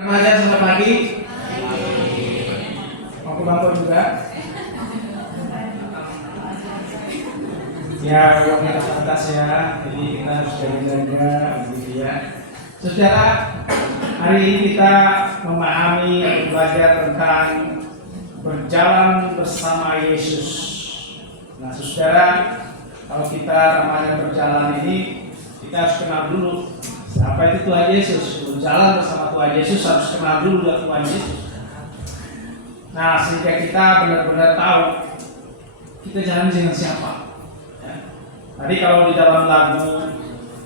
Remaja selamat pagi. Mau ke bangku juga? Ya, uangnya atas ya. Jadi kita harus jaga-jaga, gitu ya. Saudara, hari ini kita memahami atau belajar tentang berjalan bersama Yesus. Nah, saudara, kalau kita namanya berjalan ini, kita harus kenal dulu siapa itu Tuhan Yesus. Berjalan bersama Tuhan Yesus harus kenal dulu dengan Tuhan Yesus. Nah, sehingga kita benar-benar tahu kita jalan dengan siapa. Ya. Tadi kalau di dalam lagu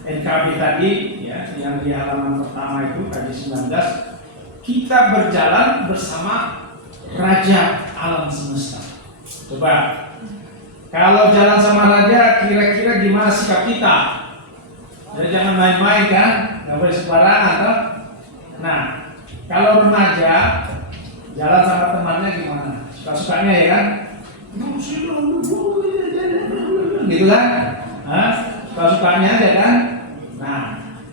NKB tadi, ya, yang di halaman pertama itu tadi 19, kita berjalan bersama Raja Alam Semesta. Coba, kalau jalan sama Raja, kira-kira gimana sikap kita? Jadi jangan main-main kan, nggak boleh sembarangan toh. Nah, kalau remaja jalan sama temannya gimana? Suka-sukanya ya kan? Gitu kan? Suka-sukanya aja kan? Nah,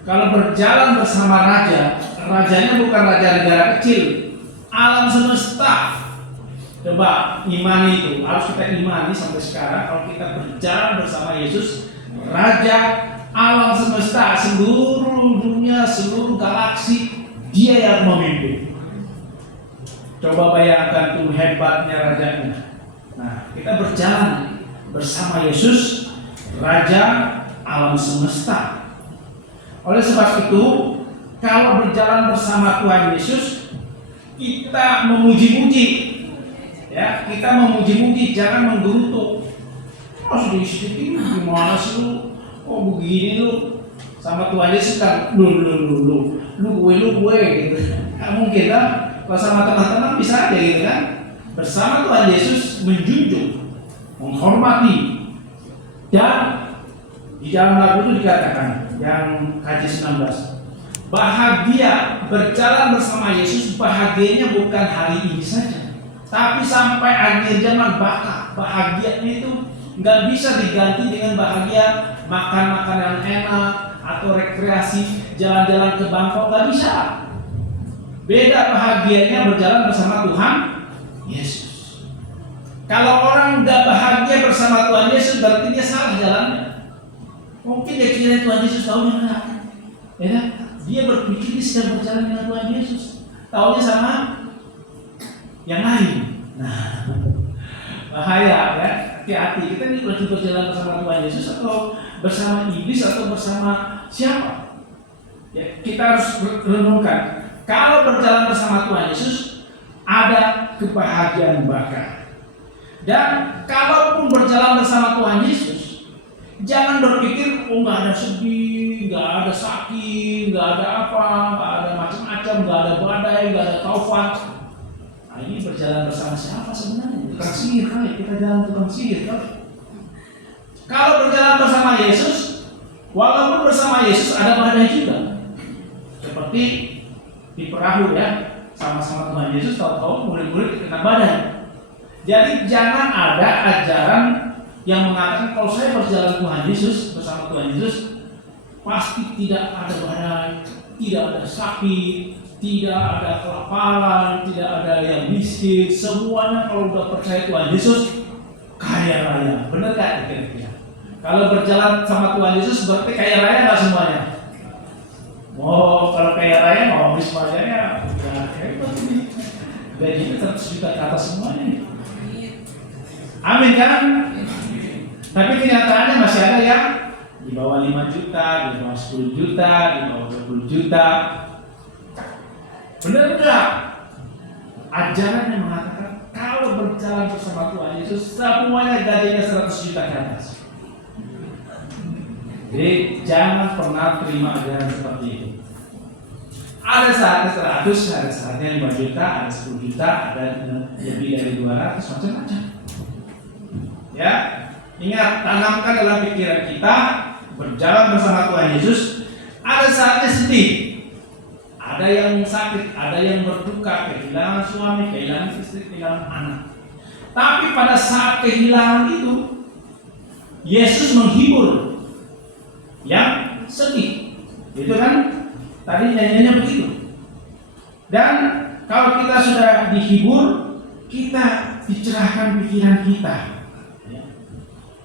kalau berjalan bersama raja, rajanya bukan raja negara kecil, alam semesta. Coba imani itu, harus kita imani sampai sekarang kalau kita berjalan bersama Yesus, Raja alam semesta, seluruh dunia, seluruh galaksi, dia yang memimpin. Coba bayangkan tuh hebatnya rajanya. Nah, kita berjalan bersama Yesus, Raja alam semesta. Oleh sebab itu, kalau berjalan bersama Tuhan Yesus, kita memuji-muji. Ya, kita memuji-muji, jangan menggerutu. Mas di gimana sih lu? Oh begini lu sama Tuhan Yesus kan lu gue gitu. Nggak mungkin lah. Kalau sama teman-teman bisa aja gitu kan. Bersama Tuhan Yesus menjunjung, menghormati, dan di dalam lagu itu dikatakan yang KJ 19, bahagia berjalan bersama Yesus. Bahagianya bukan hari ini saja, tapi sampai akhir zaman. Bahagianya itu nggak bisa diganti dengan bahagia makan makanan enak atau rekreasi jalan-jalan ke Bangkok, nggak bisa. Beda bahagianya berjalan bersama Tuhan Yesus. Kalau orang nggak bahagia bersama Tuhan Yesus, berarti dia salah jalannya. Mungkin dia kira Tuhan Yesus tahu enggak, ya? Dia berpikir dia sedang berjalan dengan Tuhan Yesus, taunya sama yang lain. Nah, bahaya ya. Hati-hati, kita ini berjalan bersama Tuhan Yesus atau bersama iblis atau bersama siapa? Ya, kita harus renungkan. Kalau berjalan bersama Tuhan Yesus, ada kebahagiaan bakal. Dan kalaupun berjalan bersama Tuhan Yesus, jangan berpikir nggak ada sedih, nggak ada sakit, nggak ada apa, nggak ada macam-macam, nggak ada badai, nggak ada taufan. Nah, ini berjalan bersama siapa sebenarnya? Tukang sihir kali, kita jalan tukang sihir kali. Kalau berjalan bersama Yesus, walaupun bersama Yesus ada badai juga. Seperti di perahu ya, sama-sama Tuhan Yesus, tahu-tahu murid-murid kena badai. Jadi jangan ada ajaran yang mengatakan kalau saya berjalan Tuhan Yesus, bersama Tuhan Yesus, pasti tidak ada badai, tidak ada sakit, tidak ada kelaparan, tidak ada yang miskin. Semuanya kalau udah percaya Tuhan Yesus kaya raya. Benar gak kira-kira? Kalau berjalan sama Tuhan Yesus berarti kaya raya gak semuanya? Oh, kalau kaya raya mau habis bayarnya udah hebat ini. Gajinya 100 juta ke atas semuanya. Amin kan? Tapi kenyataannya masih ada yang di bawah 5 juta, di bawah 10 juta, di bawah 20 juta. Benar enggak? Ajaran yang mengatakan kalau berjalan bersama Tuhan Yesus semuanya gajinya 100 juta ke atas. Jadi jangan pernah terima ajaran seperti itu. Ada saatnya 100, ada saatnya 5 juta, ada 10 juta, ada lebih dari 200, macam-macam. Ya, ingat, tanamkan dalam pikiran kita berjalan bersama Tuhan Yesus. Ada saatnya sedih. Ada yang sakit, ada yang berduka, kehilangan suami, kehilangan istri, kehilangan anak. Tapi pada saat kehilangan itu, Yesus menghibur yang sedih. Itu kan tadi nyanyiannya begitu. Dan kalau kita sudah dihibur, kita dicerahkan pikiran kita.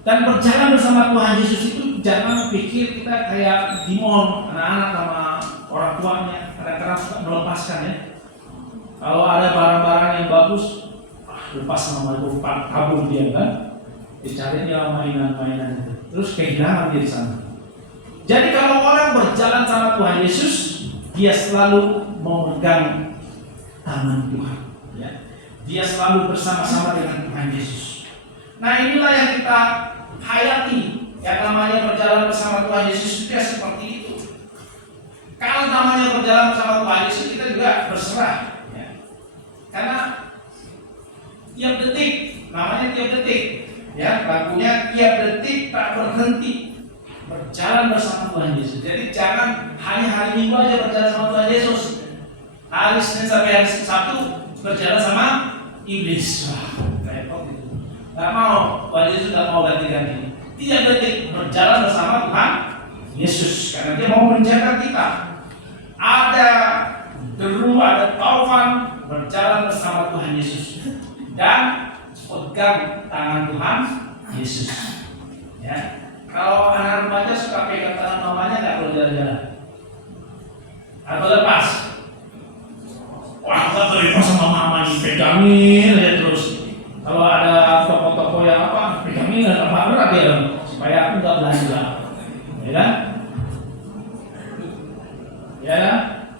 Dan berjalan bersama Tuhan Yesus itu jangan pikir kita kayak di mall, anak-anak sama orang tuanya kadang-kadang suka melepaskan ya. Kalau ada barang-barang yang bagus, lepas sama itu kabur dia kan, dicari dia mainan-mainan itu, terus kehilangan dia di sana. Jadi kalau orang berjalan sama Tuhan Yesus, dia selalu memegang tangan Tuhan, ya. Dia selalu bersama-sama dengan Tuhan Yesus. Nah inilah yang kita hayati, yang namanya berjalan bersama Tuhan Yesus juga seperti itu. Kalau namanya berjalan bersama Tuhan Yesus, kita juga berserah, ya. Karena tiap detik, namanya tiap detik, ya, lagunya tiap detik tak berhenti berjalan bersama Tuhan Yesus. Jadi jangan hanya hari Minggu aja berjalan sama Tuhan Yesus, hari Senin sampai hari Sabtu berjalan sama iblis. Wah, repot itu. Gak mau, Tuhan Yesus gak mau ganti-ganti. Tiap detik berjalan bersama Tuhan Yesus, karena dia mau menjaga kita. Ada deru, ada taufan, berjalan bersama Tuhan Yesus dan pegang tangan Tuhan Yesus. Ya, kalau anak remaja suka pegang tangan mamanya nggak perlu jalan-jalan atau lepas. Wah, nggak terima sama mama nih, pegangin aja terus. Kalau ada toko-toko yang apa, pegangin apa berat ya dong, supaya aku nggak belanja, ya kan? Ya,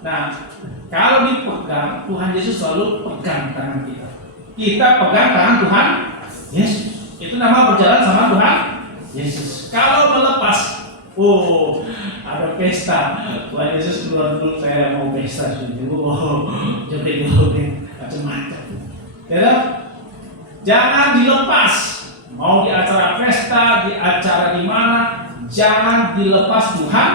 nah kalau dipegang, Tuhan Yesus selalu pegang tangan kita. Kita pegang tangan Tuhan Yesus. Itu nama berjalan sama Tuhan Yesus. Kalau melepas, oh ada pesta, Tuhan Yesus keluar dulu, saya mau pesta sini. Oh, joget-joget macam-macam. Ya, jangan dilepas. Mau di acara pesta, di acara di mana, jangan dilepas Tuhan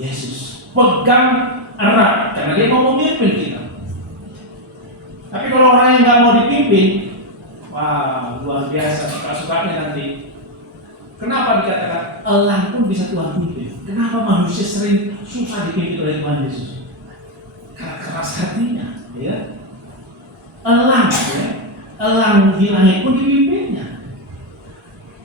Yesus. Pegang erat, karena dia mau memimpin kita. Tapi kalau orang yang nggak mau dipimpin, wah luar biasa suka-sukanya nanti. Kenapa dikatakan elang pun bisa Tuhan pimpin? Kenapa manusia sering susah dipimpin oleh Tuhan Yesus? Karena keras hatinya, ya. Elang, ya. Elang di langit pun dipimpinnya.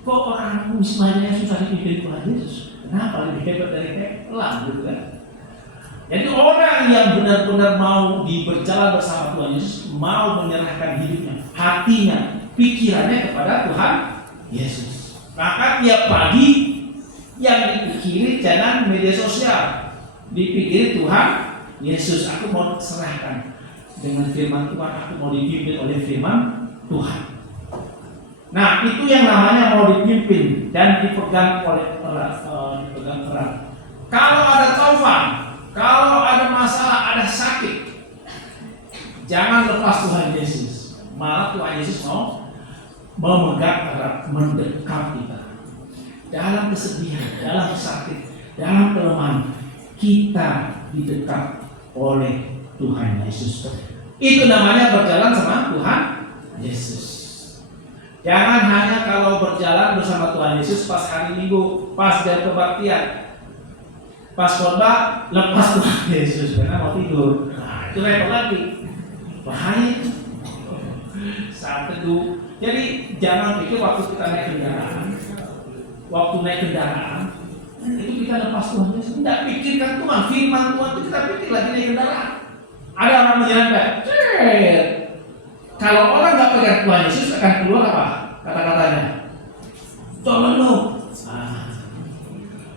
Kok orang semuanya susah dipimpin Tuhan Yesus? Kenapa lebih hebat dari elang, gitu kan? Jadi orang yang benar-benar mau berjalan bersama Tuhan Yesus, mau menyerahkan hidupnya, hatinya, pikirannya kepada Tuhan Yesus. Maka tiap pagi yang dipikiri jangan media sosial, dipikiri Tuhan Yesus. Aku mau serahkan dengan firman Tuhan, aku mau dipimpin oleh firman Tuhan. Nah itu yang namanya mau dipimpin dan dipegang oleh erat. Kalau ada taufan, kalau ada masalah, ada sakit, jangan lepas Tuhan Yesus. Malah Tuhan Yesus mau memegang erat, mendekat kita. Dalam kesedihan, dalam sakit, dalam kelemahan, kita didekat oleh Tuhan Yesus. Itu namanya berjalan sama Tuhan Yesus. Jangan hanya kalau berjalan bersama Tuhan Yesus pas hari Minggu, pas jam kebaktian, pas khotbah lepas Tuhan Yesus karena mau tidur. Nah, itu repot lagi. Bahaya itu. Saat teduh. Jadi jangan pikir waktu kita naik kendaraan, itu kita lepas Tuhan Yesus. Tidak pikirkan Tuhan, firman Tuhan itu kita pikir lagi naik kendaraan. Ada orang menyerempet. Kalau orang nggak pegang Tuhan Yesus akan keluar apa? Kata-katanya. Tolong lu.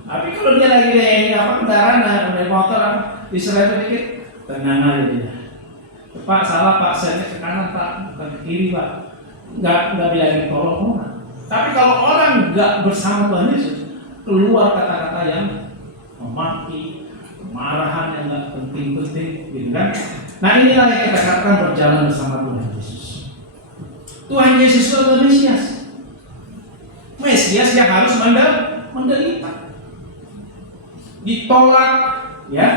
Tapi kalau dia lagi naik kendaraan, naik motor, diserempet dikit, tenang aja dia. Pak salah Pak, saya ke kanan Pak, bukan ke kiri Pak. Nggak bilangin tolong orang. Tapi kalau orang nggak bersama Tuhan Yesus, keluar kata-kata yang memaki, kemarahan yang nggak penting-penting, gitu kan? Nah inilah yang kita katakan berjalan bersama Tuhan Yesus. Tuhan Yesus itu adalah Mesias yang harus menderita, ditolak, ya.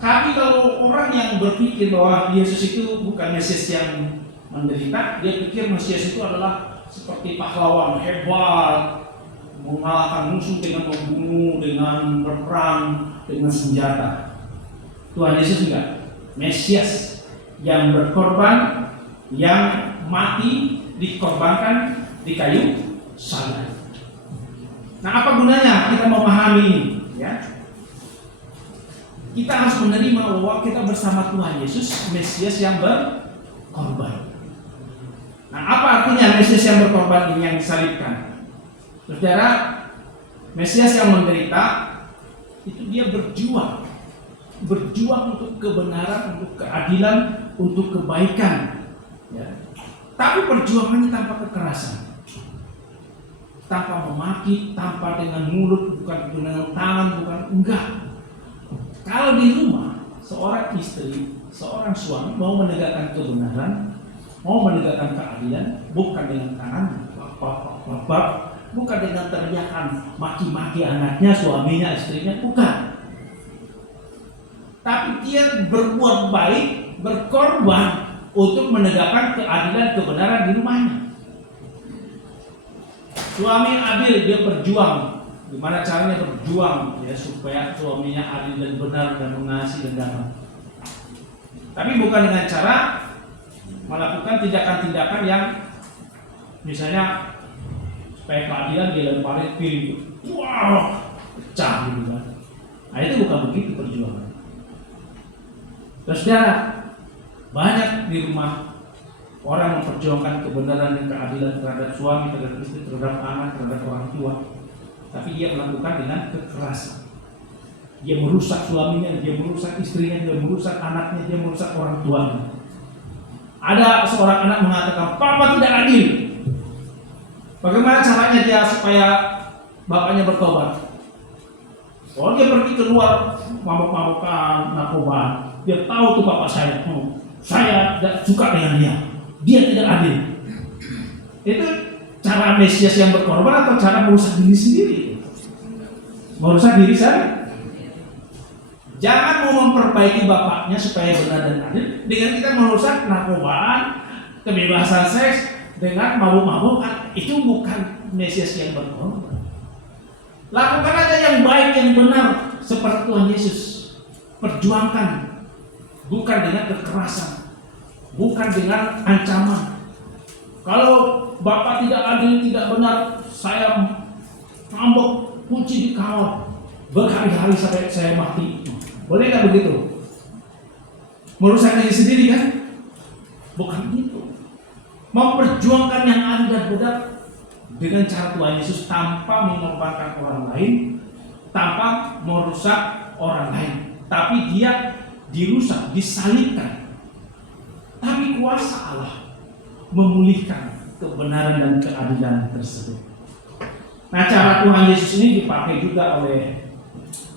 Tapi kalau orang yang berpikir bahwa Yesus itu bukan Mesias yang menderita, dia pikir Mesias itu adalah seperti pahlawan hebat, mengalahkan musuh dengan membunuh, dengan berperang, dengan senjata. Tuhan Yesus enggak. Mesias yang berkorban, yang mati dikorbankan di kayu salib. Nah, apa gunanya kita memahami ini? Ya, kita harus menerima bahwa kita bersama Tuhan Yesus, Mesias yang berkorban. Nah, apa artinya Mesias yang berkorban ini yang disalibkan? Saudara, Mesias yang menderita itu dia berjuang untuk kebenaran, untuk keadilan, untuk kebaikan. Ya. Tapi perjuangannya tanpa kekerasan, tanpa memaki, tanpa dengan mulut, bukan dengan tangan, bukan enggak. Kalau di rumah, seorang istri, seorang suami mau menegakkan kebenaran, mau menegakkan keadilan, bukan dengan tangan, bapak, bukan dengan teriakan maki-maki anaknya, suaminya, istrinya, bukan. Tapi dia berbuat baik, berkorban untuk menegakkan keadilan, kebenaran di rumahnya. Suami adil, dia berjuang. Gimana caranya berjuang ya supaya suaminya adil dan benar dan mengasihi dan damai. Tapi bukan dengan cara melakukan tindakan-tindakan yang misalnya supaya keadilan dia lemparin piring, wow, pecah gitu kan. Nah, itu bukan begitu perjuangan. Terus banyak di rumah orang memperjuangkan kebenaran dan keadilan terhadap suami, terhadap istri, terhadap anak, terhadap orang tua. Tapi dia melakukan dengan kekerasan. Dia merusak suaminya, dia merusak istrinya, dia merusak anaknya, dia merusak orang tuanya. Ada seorang anak mengatakan, "Papa tidak adil." Bagaimana caranya dia supaya bapaknya bertobat? Oh, dia pergi keluar mabuk-mabukan, narkoba. Dia tahu tuh bapak saya tidak suka dengan dia. Dia tidak adil. Itu cara Mesias yang berkorban atau cara merusak diri sendiri? Merusak diri saya. Jangan mau memperbaiki bapaknya supaya benar dan adil dengan kita merusak narkobaan, kebebasan seks, dengan mabuk-mabukan. Itu bukan Mesias yang berkorban. Lakukan aja yang baik, yang benar seperti Tuhan Yesus. Perjuangkan, bukan dengan kekerasan, bukan dengan ancaman. Kalau bapak tidak adil, tidak benar, saya ngambek, kunci di kamar berhari-hari sampai saya mati. Boleh nggak begitu? Merusak diri sendiri kan? Bukan itu. Memperjuangkan yang adil dan benar dengan cara Tuhan Yesus tanpa mengorbankan orang lain, tanpa merusak orang lain. Tapi dia dirusak, disalibkan. Tapi kuasa Allah memulihkan kebenaran dan keadilan tersebut. Nah, cara Tuhan Yesus ini dipakai juga oleh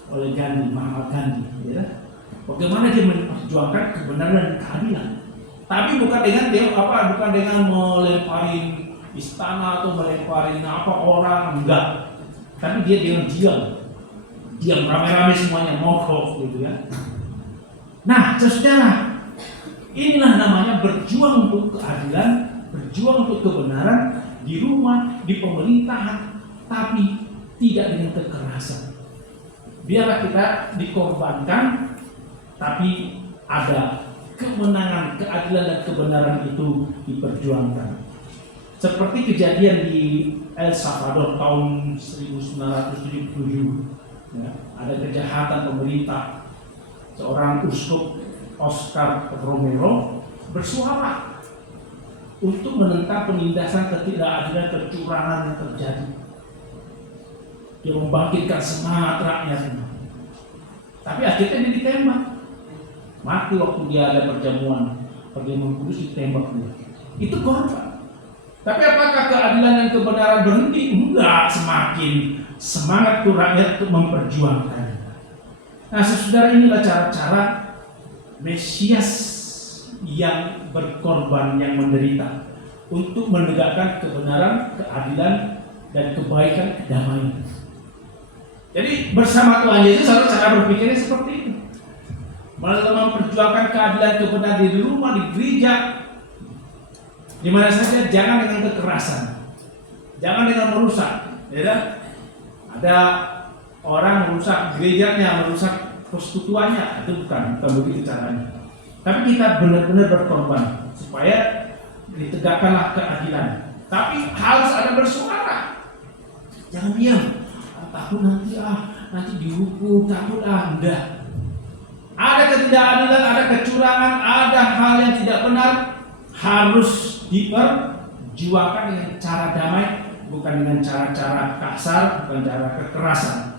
Gandhi, Mahatma Gandhi, ya. Bagaimana dia memperjuangkan kebenaran dan keadilan. Tapi bukan dengan melempari istana atau melempari orang, enggak. Tapi dia dengan diam rame-rame semuanya mogok gitu ya. Nah, saudara, inilah namanya berjuang untuk keadilan, berjuang untuk kebenaran di rumah, di pemerintahan, tapi tidak dengan kekerasan. Biarlah kita dikorbankan, tapi ada kemenangan, keadilan dan kebenaran itu diperjuangkan. Seperti kejadian di El Salvador tahun 1977, ya, ada kejahatan pemerintah. Seorang uskup Oscar Romero bersuara untuk menentang penindasan ketidakadilan, kecurangan yang terjadi. Dia membangkitkan semangat rakyat. Tapi akhirnya dia ditembak. Mati waktu dia ada perjamuan kudus, ditembak dia. Itu korban. Tapi apakah keadilan dan kebenaran berhenti? Enggak, semakin semangat tuh rakyat untuk memperjuangkan. Nah, saudara, inilah cara-cara Mesias yang berkorban, yang menderita untuk menegakkan kebenaran, keadilan, dan kebaikan, kedamaian. Jadi bersama Tuhan Yesus harus cara berpikirnya seperti itu. Memperjuangkan keadilan, kebenaran di rumah, di gereja, di mana saja, jangan dengan kekerasan, jangan dengan merusak. Ya, ada orang merusak gerejanya, merusak persekutuannya, itu bukan begitu caranya. Tapi kita benar-benar berkorban supaya ditegakkanlah keadilan. Tapi harus ada bersuara. Jangan diam. Takut nanti dihukum, takut enggak. Ada ketidakadilan, ada kecurangan, ada hal yang tidak benar, harus diperjuangkan dengan cara damai, bukan dengan cara-cara kasar, bukan cara kekerasan.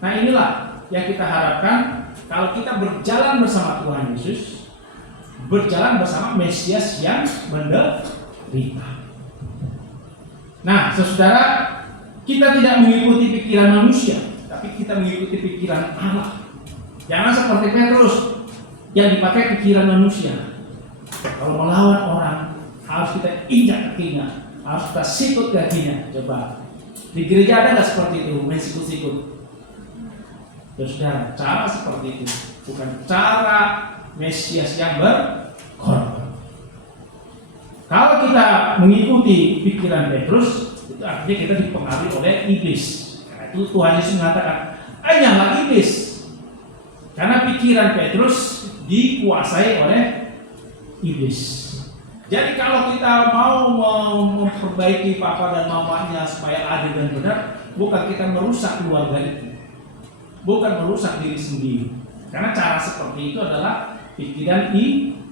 Nah inilah yang kita harapkan kalau kita berjalan bersama Tuhan Yesus, berjalan bersama Mesias yang menderita. Nah, saudara, kita tidak mengikuti pikiran manusia, tapi kita mengikuti pikiran Allah. Jangan seperti Petrus yang dipakai pikiran manusia. Kalau melawan orang, harus kita injak kakinya, harus kita sikut kakinya. Coba di gereja ada nggak seperti itu, main sikut-sikut? Ya saudara, cara seperti itu bukan cara Mesias yang berkorban. Kalau kita mengikuti pikiran Petrus, itu artinya kita dipengaruhi oleh iblis. Karena itu Tuhan Yesus mengatakan, "Hanyalah iblis." Karena pikiran Petrus dikuasai oleh iblis. Jadi kalau kita mau memperbaiki papa dan mamanya supaya adil dan benar, bukan kita merusak keluarga itu, bukan merusak diri sendiri. Karena cara seperti itu adalah pikiran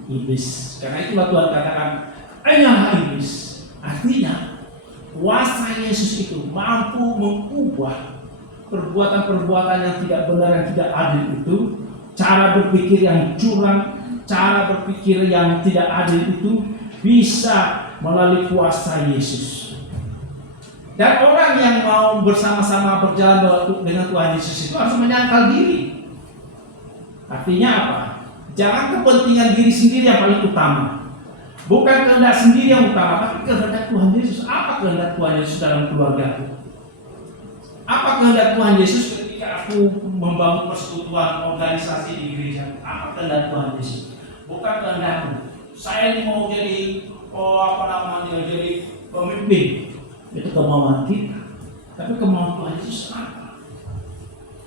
iblis. Karena itulah Tuhan katakan, hanyalah iblis. Artinya kuasa Yesus itu mampu mengubah perbuatan-perbuatan yang tidak benar, yang tidak adil itu, cara berpikir yang curang, cara berpikir yang tidak adil itu bisa melalui kuasa Yesus. Dan orang yang mau bersama-sama berjalan dengan Tuhan Yesus itu harus menyangkal diri. Artinya apa? Jangan kepentingan diri sendiri yang paling utama. Bukan kehendak sendiri yang utama, tapi kehendak Tuhan Yesus. Apa kehendak Tuhan Yesus dalam keluargaku? Apa kehendak Tuhan Yesus ketika aku membangun persekutuan organisasi di gereja? Apa kehendak Tuhan Yesus? Bukan kehendakku. Saya ini mau jadi jadi pemimpin. Itu kemauan kita. Tapi kemauan Tuhan Yesus apa?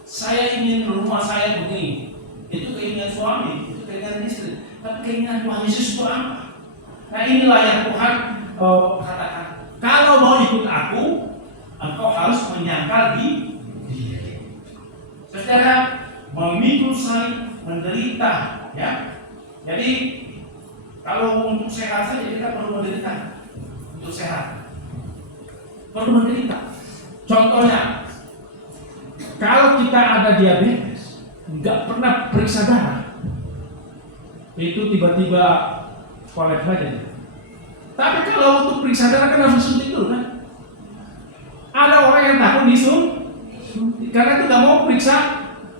Saya ingin rumah saya begini. Itu keinginan suami, itu keinginan istri. Tapi keinginan Tuhan Yesus itu apa? Nah inilah yang Tuhan katakan. Kalau mau ikut aku, engkau harus menyangkal diri. Saudara, memikul salib, menderita, ya. Jadi kalau untuk sehat saja kita perlu menderita. Untuk sehat perlu menderita. Contohnya, kalau kita ada diabetes, nggak pernah periksa darah, itu tiba-tiba kolek saja. Tapi kalau untuk periksa darah kan harus suntik dulu kan? Ada orang yang takut disuntik karena itu nggak mau periksa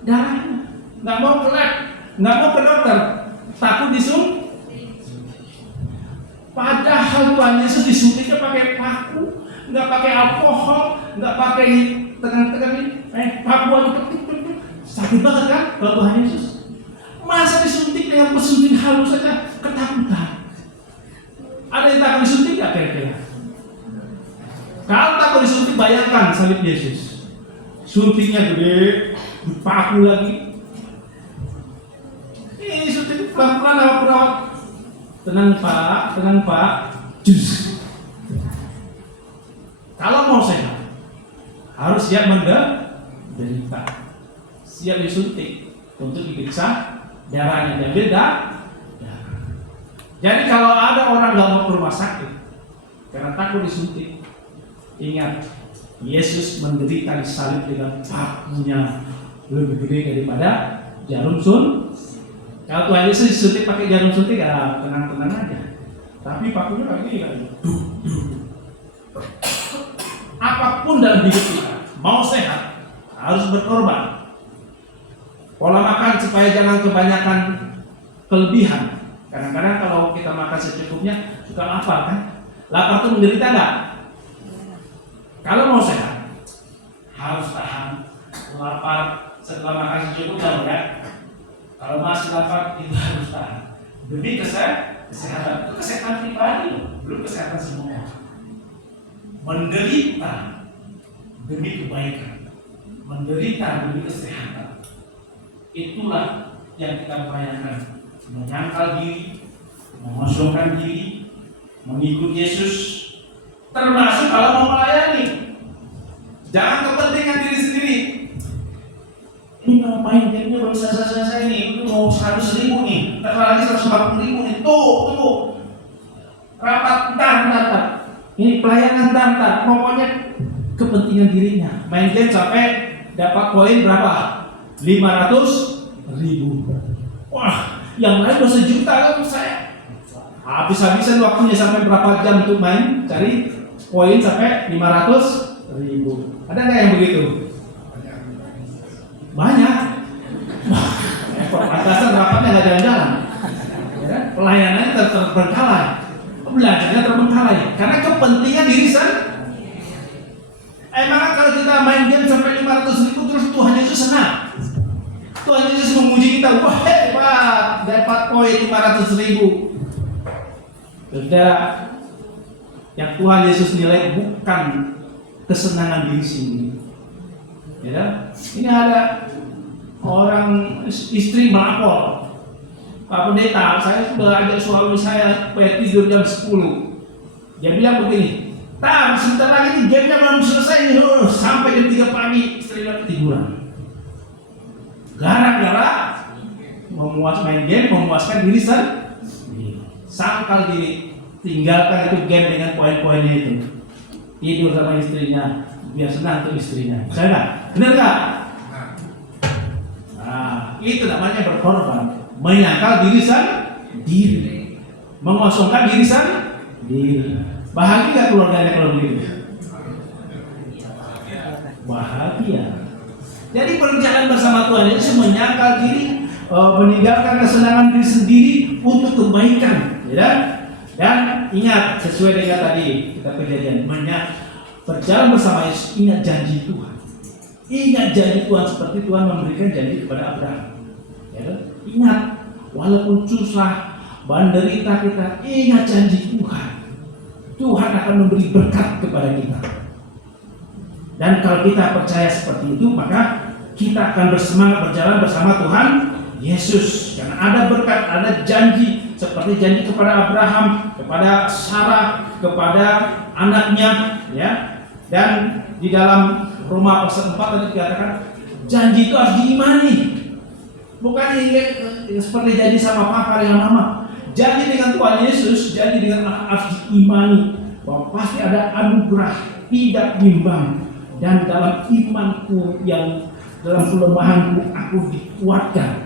darahnya, nggak mau ke lab, nggak mau ke dokter, takut disuntik. Padahal Tuhan Yesus disuntiknya pakai paku, nggak pakai alkohol, nggak pakai tegang-tegang ini, paku aja sakit banget kan kalau Tuhan Yesus. Masa disuntik dengan pesuntik halus saja ketakutan? Ada yang takut disuntik nggak kira-kira? Kalau takut disuntik, bayangkan salib Yesus. Suntiknya gede, paku lagi. Ini suntik pelan-pelan sama perawat. Tenang Pak. Jus. Kalau mau sehat, harus siap menderita. Siap disuntik untuk diperiksa darahnya dan beda. Jadi kalau ada orang nggak mau ke rumah sakit karena takut disuntik, ingat Yesus menderita disalib dengan pakunya lebih gede daripada jarum suntik. Kalau Tuhan Yesus disuntik pakai jarum suntik, ya tenang-tenang aja. Tapi pakunya kayak gini kan. Apapun dalam hidup kita, mau sehat harus berkorban. Pola makan supaya jangan kebanyakan kelebihan. Kadang-kadang kalau kita makan secukupnya suka lapar kan? Lapar itu menderita nggak? Kalau mau sehat harus tahan lapar setelah makan secukupnya, kan? Kalau masih lapar itu harus tahan demi kesehatan. Itu kesehatan pribadi, belum kesehatan semua. Menderita demi kebaikan, menderita demi kesehatan. Itulah yang kita bayangkan menyangkal diri, mengosongkan diri, mengikut Yesus, termasuk kalau mau melayani. Jangan kepentingan diri sendiri. Ini mau main gamenya belum selesai ini, itu mau 100.000 nih, ntar lagi 140.000 nih, tuh, rapat ntar. Ini pelayanan ntar, pokoknya kepentingan dirinya. Main game sampai dapat poin berapa? 500.000. Wah, yang lain udah sejuta kan saya. Habis-habisan waktunya sampai berapa jam untuk main, cari poin sampai 500.000. Ada nggak yang begitu? Banyak. Pantasan rapatnya nggak jalan-jalan. Ya, pelayanannya terbengkalai, belajarnya terbengkalai karena kepentingan diri sendiri. Emang kalau kita main game sampai 500.000 terus Tuhan Yesus senang? Tuhan Yesus memuji kita, wah hebat, dapat poin 500.000. Saudara, yang Tuhan Yesus nilai bukan kesenangan diri sendiri. Ya, ini ada orang istri melapor, Pak Pendeta, saya sudah ajak suami saya supaya tidur jam 10. Dia bilang begini, "Tar, sebentar lagi nih gamenya belum selesai nih, sampai jam 3 pagi istrinya ketiduran." Gara-gara main game, memuaskan diri sendiri, sangkal diri, tinggalkan itu game dengan poin-poinnya itu. Tidur sama istrinya, biar senang tuh istrinya. Saya nggak, benar nggak? Nah, itu namanya berkorban, menyangkal diri sendiri, mengosongkan diri sendiri. Bahagia keluarganya kalau begitu? Bahagia. Jadi perjalanan bersama Tuhan itu menyangkal diri, meninggalkan kesenangan diri sendiri untuk kebaikan, ya. Dan ingat, sesuai dengan tadi kita kejadian, berjalan bersama Yesus, ingat janji Tuhan. Ingat janji Tuhan seperti Tuhan memberikan janji kepada Abraham. Ya, ingat, walaupun susah, menderita kita, ingat janji Tuhan. Tuhan akan memberi berkat kepada kita. Dan kalau kita percaya seperti itu, maka kita akan bersemangat berjalan bersama Tuhan Yesus. Karena ada berkat, ada janji, seperti janji kepada Abraham, kepada Sarah, kepada anaknya, ya. Dan di dalam Roma pasal 4 tadi dikatakan janji itu harus diimani. Bukan seperti janji sama papa dengan mama. Janji dengan Tuhan Yesus, janji dengan anak harus diimani bahwa pasti ada anugerah tidak bimbang, dan dalam imanku yang dalam kelemahanku aku dikuatkan.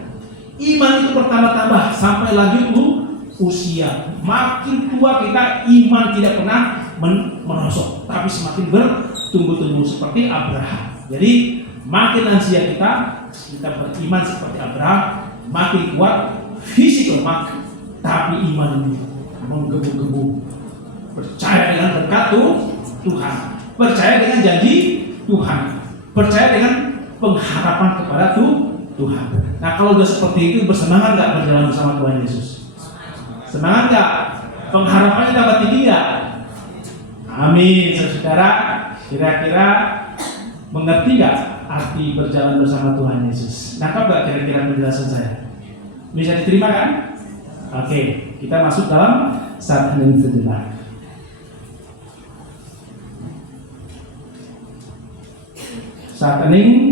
Iman itu bertambah-tambah sampai lanjut usia. Makin tua kita, iman tidak pernah merosot, tapi semakin bertumbuh-tumbuh seperti Abraham. Jadi makin lansia kita beriman seperti Abraham, makin kuat fisik lemah, tapi iman ini menggebu-gebu. Percaya dengan berkat Tuhan, percaya dengan janji Tuhan, percaya dengan pengharapan kepada Tuhan. Nah, kalau sudah seperti itu, bersemangat nggak berjalan bersama Tuhan Yesus? Semangat nggak? Pengharapannya dapat tinggi nggak? Amin. Saudara, kira-kira mengerti nggak arti berjalan bersama Tuhan Yesus? Nangkap nggak kira-kira penjelasan saya? Bisa diterima kan? Oke, kita masuk dalam saat hening sejenak. Saat hening.